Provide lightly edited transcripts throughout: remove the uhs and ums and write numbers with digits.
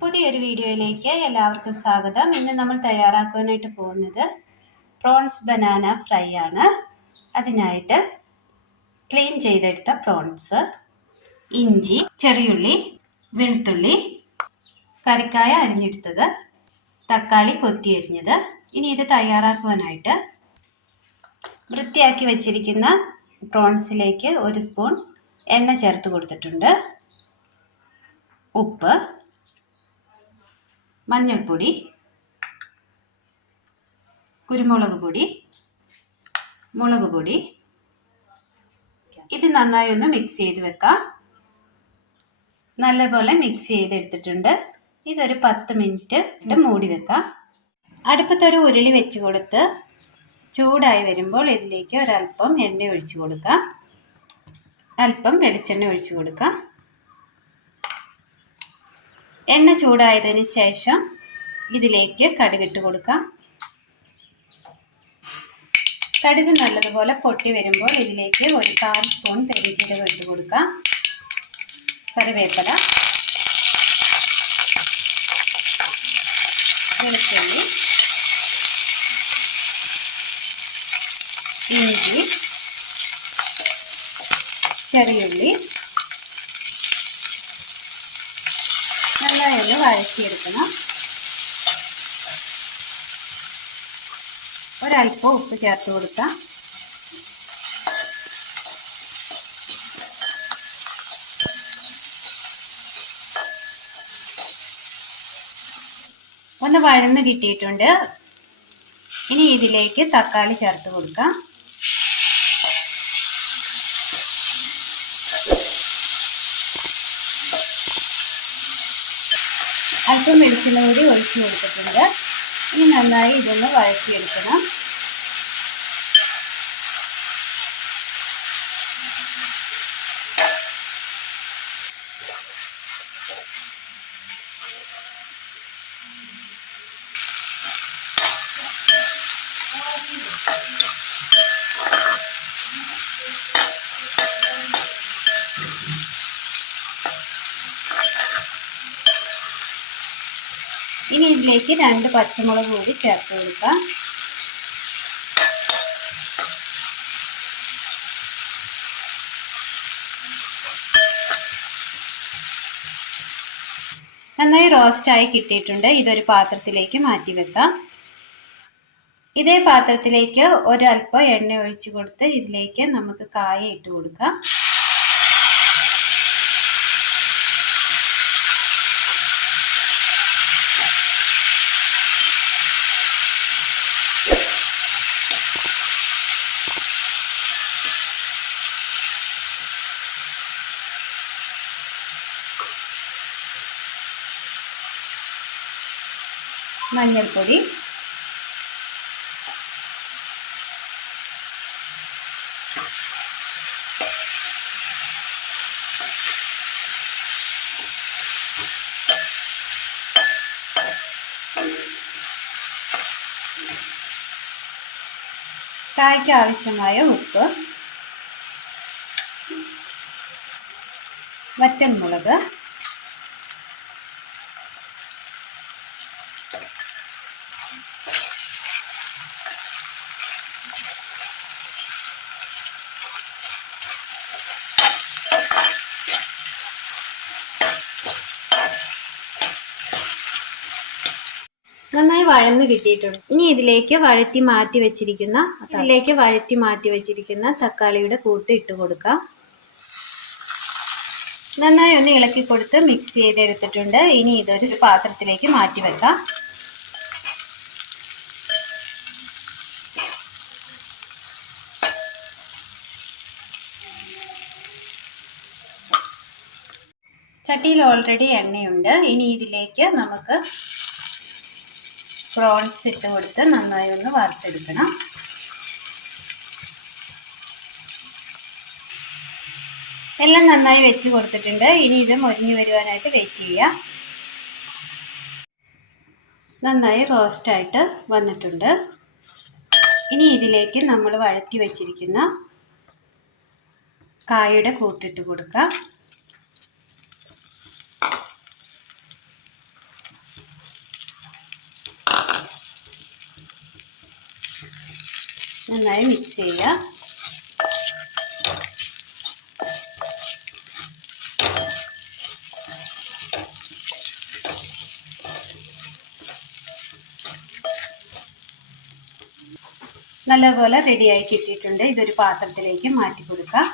പുതിയൊരു വീഡിയോയിലേക്ക് എല്ലാവർക്കും സ്വാഗതം. ഇന്ന് നമ്മൾ തയ്യാറാക്കാനായിട്ട് പോകുന്നത് പ്രോൺസ് ബനാന ഫ്രൈ ആണ്. അതിനായിട്ട് ക്ലീൻ ചെയ്തെടുത്ത പ്രോൺസ്, ഇഞ്ചി, ചെറിയുള്ളി, വെളുത്തുള്ളി, കറിക്കായ അരിഞ്ഞെടുത്തത്, തക്കാളി കൊത്തി അരിഞ്ഞത്. ഇനി ഇത് തയ്യാറാക്കുവാനായിട്ട് വൃത്തിയാക്കി വെച്ചിരിക്കുന്ന പ്രോൺസിലേക്ക് 1 സ്പൂൺ എണ്ണ ചേർത്ത് കൊടുത്തിട്ടുണ്ട്. ഉപ്പ്, മഞ്ഞൾപ്പൊടി, കുരുമുളക് പൊടി, മുളക് പൊടി. ഇത് നന്നായി ഒന്ന് മിക്സ് ചെയ്ത് വെക്കാം. നല്ലപോലെ മിക്സ് ചെയ്തെടുത്തിട്ടുണ്ട്. ഇതൊരു 10 മിനിറ്റ് മൂടി വെക്കാം. അടുപ്പത്തൊരു ഉരുളി വെച്ച് കൊടുത്ത് ചൂടായി വരുമ്പോൾ ഇതിലേക്ക് ഒരല്പം എണ്ണ ഒഴിച്ചു കൊടുക്കാം. അല്പം വെളിച്ചെണ്ണ ഒഴിച്ചു കൊടുക്കാം. എണ്ണ ചൂടായതിന് ശേഷം ഇതിലേക്ക് കടുകിട്ട് കൊടുക്കാം. കടുക് നല്ലതുപോലെ പൊട്ടി വരുമ്പോൾ ഇതിലേക്ക് ഒരു 1/4 സ്പൂൺ പെരുംജീരകം ഇട്ട് കൊടുക്കാം. കറിവേപ്പില, വെളുത്തുള്ളി, ഇഞ്ചി, ചെറിയുള്ളി നന്നായി ഒന്ന് വഴറ്റിയെടുക്കണം. ഒരല്പം ഉപ്പ് ചേർത്ത് കൊടുക്കാം. ഒന്ന് വഴന്ന് കിട്ടിയിട്ടുണ്ട്. ഇനി ഇതിലേക്ക് തക്കാളി ചേർത്ത് കൊടുക്കാം. അല്പം വെളിച്ചെണ്ണ കൂടി ഒഴിച്ചു കൊടുത്തിട്ടുണ്ട്. ഇനി നന്നായി ഇതൊന്ന് വഴറ്റിയെടുക്കണം. ഇനി ഇതിലേക്ക് 2 പച്ചമുളക് കൂടി ചേർത്ത് കൊടുക്കാം. നന്നായി റോസ്റ്റായി കിട്ടിയിട്ടുണ്ട്. ഇതൊരു പാത്രത്തിലേക്ക് മാറ്റി വെക്കാം. ഇതേ പാത്രത്തിലേക്ക് ഒരല്പം എണ്ണ ഒഴിച്ചു കൊടുത്ത് ഇതിലേക്ക് നമുക്ക് കായ ഇട്ട് കൊടുക്കാം. മഞ്ഞൾപ്പൊടി, കായ്ക്ക് ആവശ്യമായ ഉപ്പ്, വറ്റൽമുളക്, നന്നായി വഴന്ന് കിട്ടിയിട്ടുണ്ട്. ഇനി ഇതിലേക്ക് വഴറ്റി മാറ്റി വെച്ചിരിക്കുന്ന തക്കാളിയുടെ കൂട്ട് ഇട്ട് കൊടുക്കാം. നന്നായി ഒന്ന് ഇളക്കി കൊടുത്ത് മിക്സ് ചെയ്തെടുത്തിട്ടുണ്ട്. ഇനി ഇതൊരു പാത്രത്തിലേക്ക് മാറ്റി വെക്കാം. ചട്ടിയിൽ ഓൾറെഡി എണ്ണയുണ്ട്. ഇനി ഇതിലേക്ക് നമുക്ക് പ്രോൺസ് ഇട്ട് കൊടുത്ത് നന്നായി ഒന്ന് വറുത്തെടുക്കണം. എല്ലാം നന്നായി വെച്ച് കൊടുത്തിട്ടുണ്ട്. ഇനി ഇത് മൊരിഞ്ഞു വരുവാനായിട്ട് വെയിറ്റ് ചെയ്യാം. നന്നായി റോസ്റ്റായിട്ട് വന്നിട്ടുണ്ട്. ഇനി ഇതിലേക്ക് നമ്മൾ വഴറ്റി വെച്ചിരിക്കുന്ന കായയുടെ കൂട്ടിട്ട് കൊടുക്കാം. നന്നായി മിക്സ് ചെയ്യുക. നല്ലപോലെ റെഡിയായി കിട്ടിയിട്ടുണ്ട്. ഇതൊരു പാത്രത്തിലേക്ക് മാറ്റി കൊടുക്കാം.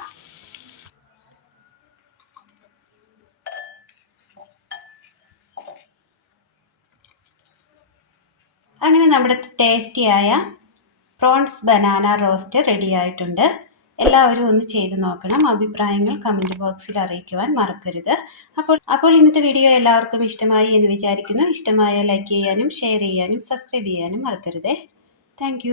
അങ്ങനെ നമ്മുടെ ടേസ്റ്റിയായ പ്രോൺസ് ബനാന റോസ്റ്റ് റെഡി ആയിട്ടുണ്ട്. എല്ലാവരും ഒന്ന് ചെയ്ത് നോക്കണം. അഭിപ്രായങ്ങൾ കമൻറ്റ് ബോക്സിൽ അറിയിക്കുവാൻ മറക്കരുത്. അപ്പോൾ ഇന്നത്തെ വീഡിയോ എല്ലാവർക്കും ഇഷ്ടമായി എന്ന് വിചാരിക്കുന്നു. ഇഷ്ടമായ ലൈക്ക് ചെയ്യാനും ഷെയർ ചെയ്യാനും സബ്സ്ക്രൈബ് ചെയ്യാനും മറക്കരുതേ. താങ്ക്